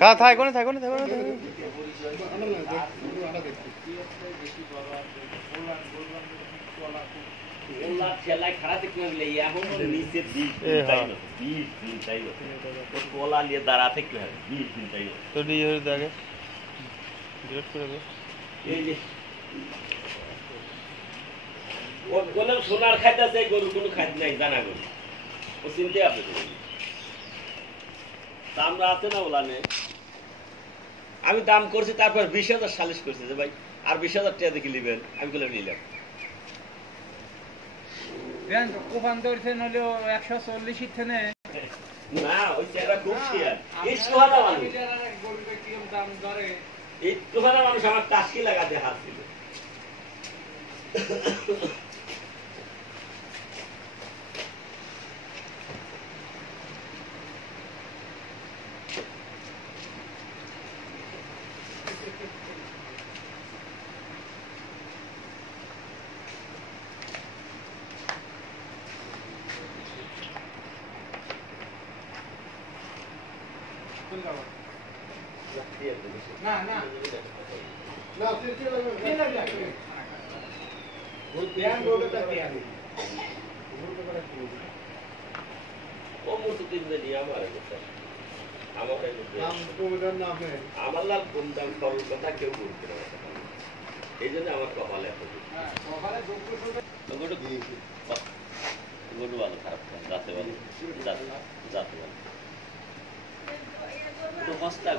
কা থাই কোনে থাই কোনে থাই কোনে ওলা ঠেলাই খারাপ করলে এখন নিচে 20 দিন চাই না 20 দিন চাই না ও কোলা নিয়ে দাঁড়াতে কি হবে 20 দিন চাই না তো দিয়ে হয়ে দাগে ডিরেক্ট করে দে এই যে ও কোন সোনার খাইতেছে গরু কোনো খাদ্য নাই জানা গরু ও চিনতে আপনি দামরা আছে না ওলানে আমি দাম করছি তারপর 20,000 সালিশ করছি যে ভাই আর 20,000 টাকা দেখি নেবেন আমি বলে নিলাম দেন কোফান ধরছে নলেও 140 ইথনে না ওই চেহারা খুব শেয়ার এই সোহাদা মানুষ গরুকে কিরকম দাম ধরে এই সোহাদা মানুষ আমার টাস্কি লাগাতে হাত ছিল না না না তুই লাগবে ওই প্যান রোডটা কি আছে ও মুসু দিন দিয়ে আমার নাম কোটার নামে আমার লাল কোনদাম সরল কথা কেউ বলতে পারে এই জন্য আমার কপালে এত হ্যাঁ সকালে গোটু গোটু ভালো খারাপ যাতে ভালো যাতে ভালো তো হস্তা